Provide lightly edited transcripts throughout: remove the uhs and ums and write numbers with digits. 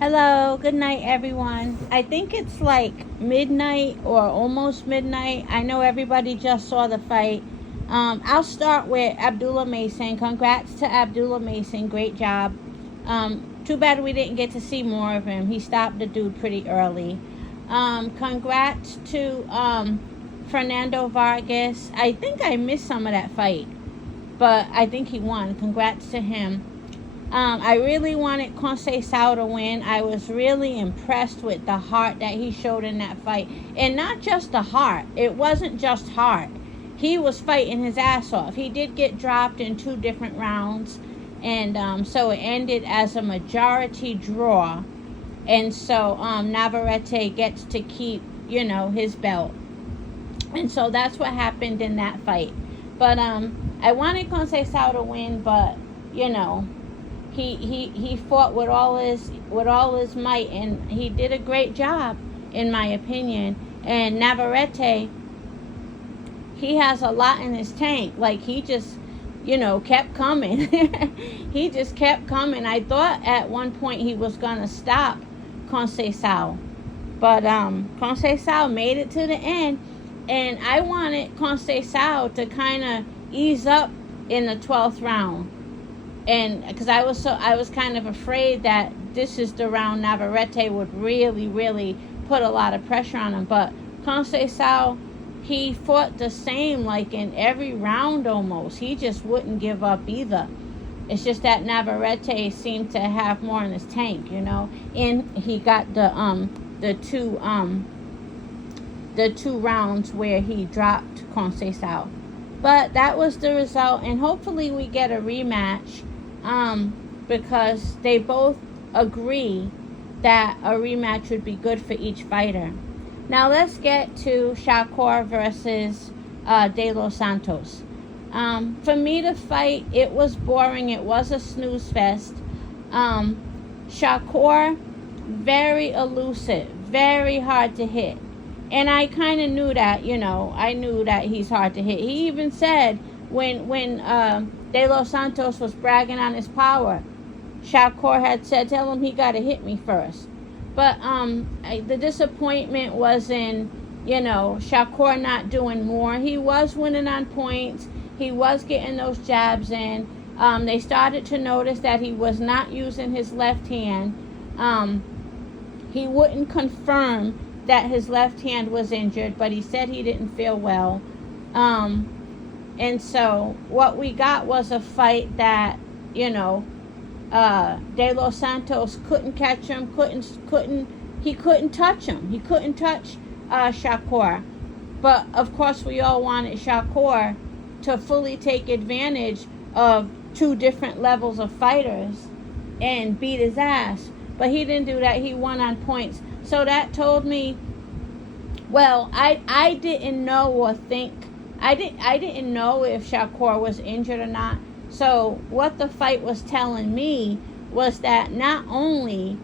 Hello, good night, everyone. I think it's like midnight or almost midnight. I know everybody just saw the fight. I'll start with Abdullah Mason. Congrats to Abdullah Mason. Great job. Too bad we didn't get to see more of him. He stopped the dude pretty early. Congrats to Fernando Vargas. I think I missed some of that fight, but I think he won. Congrats to him. I really wanted Conceição to win. I was really impressed with the heart that he showed in that fight. And not just the heart. It wasn't just heart. He was fighting his ass off. He did get dropped in 2 different rounds. And so it ended as a majority draw. And so Navarrete gets to keep, his belt. And so that's what happened in that fight. But I wanted Conceição to win, but, he fought with all his might, and he did a great job, in my opinion. And Navarrete, he has a lot in his tank. Like, he just, kept coming. He just kept coming. I thought at one point he was gonna stop Conceição, but Conceição made it to the end, and I wanted Conceição to kind of ease up in the 12th round. And because I was kind of afraid that this is the round Navarrete would really, really put a lot of pressure on him. But Conceição, he fought the same, like in every round almost. He just wouldn't give up either. It's just that Navarrete seemed to have more in his tank, And he got the two rounds where he dropped Conceição. But that was the result, and hopefully we get a rematch. Because they both agree that a rematch would be good for each fighter. Now let's get to SHAKUR versus De Los Santos. For me to fight, it was boring. It was a snooze fest. SHAKUR, very elusive, very hard to hit. And I kind of knew that, I knew that he's hard to hit. He even said when De Los Santos was bragging on his power, SHAKUR had said, tell him he got to hit me first. But the disappointment was in, SHAKUR not doing more. He was winning on points. He was getting those jabs in. They started to notice that he was not using his left hand. He wouldn't confirm that his left hand was injured, but he said he didn't feel well. And so what we got was a fight that, De Los Santos couldn't catch him, he couldn't touch him. He couldn't touch SHAKUR. But of course we all wanted SHAKUR to fully take advantage of 2 different levels of fighters and beat his ass. But he didn't do that. He won on points. So that told me, well, I didn't know or think, I didn't know if SHAKUR was injured or not. So what the fight was telling me was that not only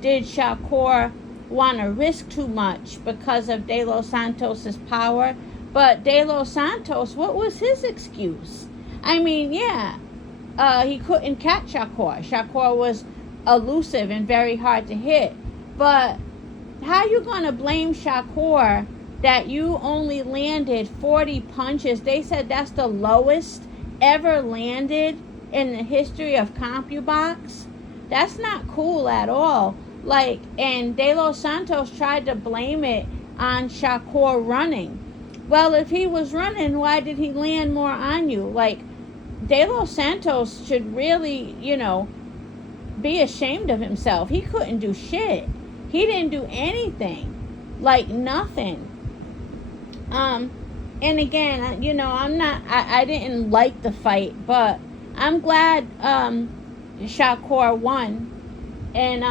did SHAKUR want to risk too much because of De Los Santos' power, but De Los Santos, what was his excuse? I mean, he couldn't catch SHAKUR. SHAKUR was elusive and very hard to hit. But how you going to blame SHAKUR that you only landed 40 punches? They said that's the lowest ever landed in the history of CompuBox. That's not cool at all. Like, and De Los Santos tried to blame it on SHAKUR running. Well, if he was running, why did he land more on you? Like, De Los Santos should really, be ashamed of himself. He couldn't do shit. He didn't do anything. Like, nothing. And again, I didn't like the fight, but I'm glad SHAKUR won. And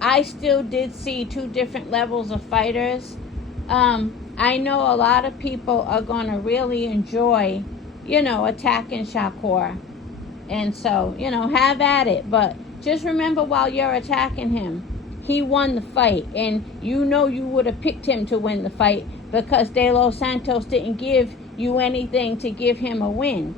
I still did see 2 different levels of fighters. I know a lot of people are going to really enjoy, attacking SHAKUR. And so, have at it. But just remember, while you're attacking him, he won the fight. And you would have picked him to win the fight because De Los Santos didn't give you anything to give him a win.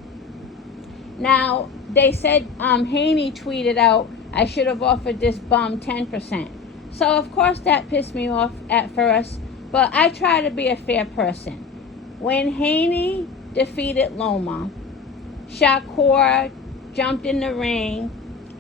Now, they said Haney tweeted out, I should have offered this bum 10%. So, of course, that pissed me off at first. But I try to be a fair person. When Haney defeated Loma, Shakur jumped in the ring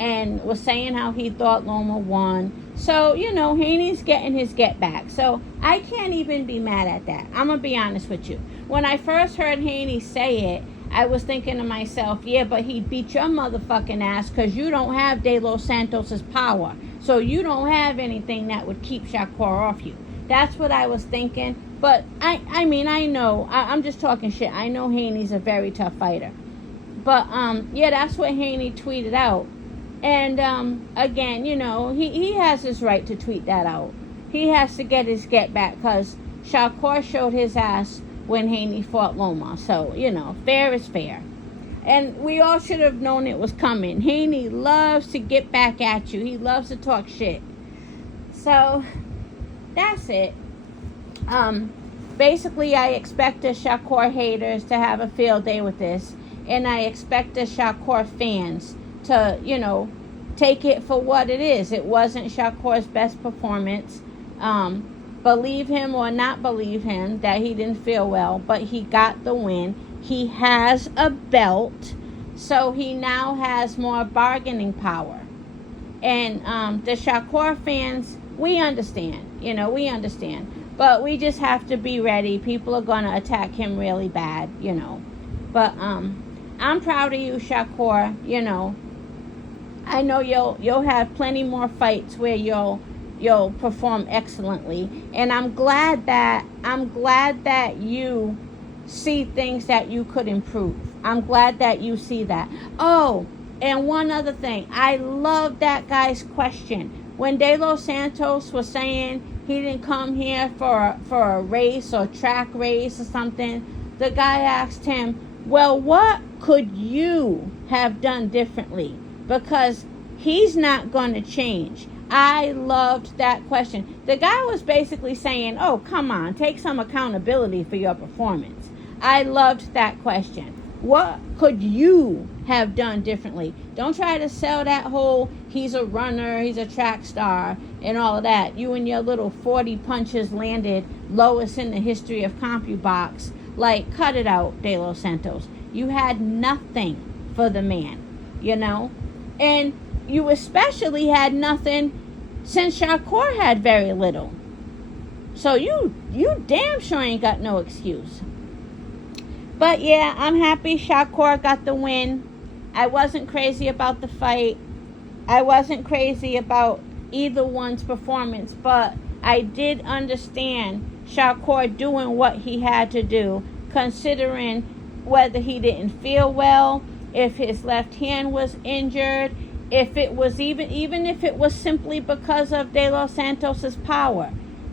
and was saying how he thought Loma won. So, Haney's getting his get back. So, I can't even be mad at that. I'm going to be honest with you. When I first heard Haney say it, I was thinking to myself, yeah, but he beat your motherfucking ass because you don't have De Los Santos's power. So, you don't have anything that would keep Shakur off you. That's what I was thinking. But, I mean, I know. I'm just talking shit. I know Haney's a very tough fighter. But, yeah, that's what Haney tweeted out. And, again, he has his right to tweet that out. He has to get his get back because Shakur showed his ass when Haney fought Loma. So, fair is fair. And we all should have known it was coming. Haney loves to get back at you. He loves to talk shit. So, that's it. Basically, I expect the Shakur haters to have a field day with this. And I expect the Shakur fans to, take it for what it is. It wasn't Shakur's best performance. Believe him or not believe him that he didn't feel well, but he got the win. He has a belt, so he now has more bargaining power. And the Shakur fans, we understand. We understand. But we just have to be ready. People are going to attack him really bad, But I'm proud of you, Shakur. I know you'll have plenty more fights where you'll perform excellently, and I'm glad that you see things that you could improve. I'm glad that you see that. Oh, and one other thing, I love that guy's question when De Los Santos was saying he didn't come here for a race or track race or something. The guy asked him, well, what could you have done differently? Because he's not going to change. I loved that question. The guy was basically saying, oh, come on, take some accountability for your performance. I loved that question. What could you have done differently? Don't try to sell that whole he's a runner, he's a track star, and all of that. You and your little 40 punches landed lowest in the history of CompuBox. Like, cut it out, De Los Santos. You had nothing for the man, And you especially had nothing since Shakur had very little. So you damn sure ain't got no excuse. But yeah, I'm happy Shakur got the win. I wasn't crazy about the fight. I wasn't crazy about either one's performance, but I did understand Shakur doing what he had to do, considering whether he didn't feel well, if his left hand was injured, if it was even if it was simply because of De Los Santos's power.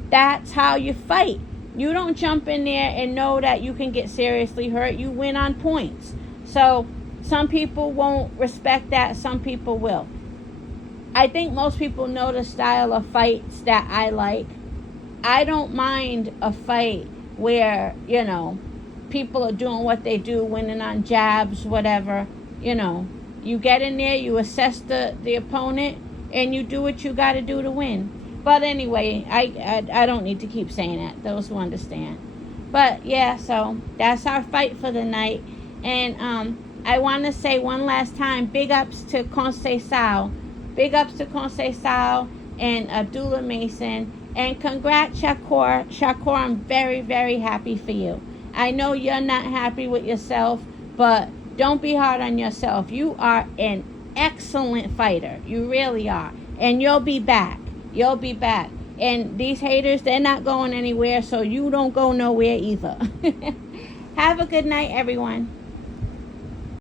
That's how you fight. You don't jump in there and know that you can get seriously hurt. You win on points. So some people won't respect that. Some people will. I think most people know the style of fights that I like. I don't mind a fight where, people are doing what they do, winning on jabs, whatever. You get in there, you assess the opponent, and you do what you got to do to win. But anyway, I don't need to keep saying that. Those who understand. But yeah, so that's our fight for the night. And I want to say one last time, big ups to Conceição. Big ups to Conceição and Abdullah Mason. And congrats, Shakur. Shakur, I'm very, very happy for you. I know you're not happy with yourself, but don't be hard on yourself. You are an excellent fighter. You really are. And you'll be back. You'll be back. And these haters, they're not going anywhere, so you don't go nowhere either. Have a good night, everyone.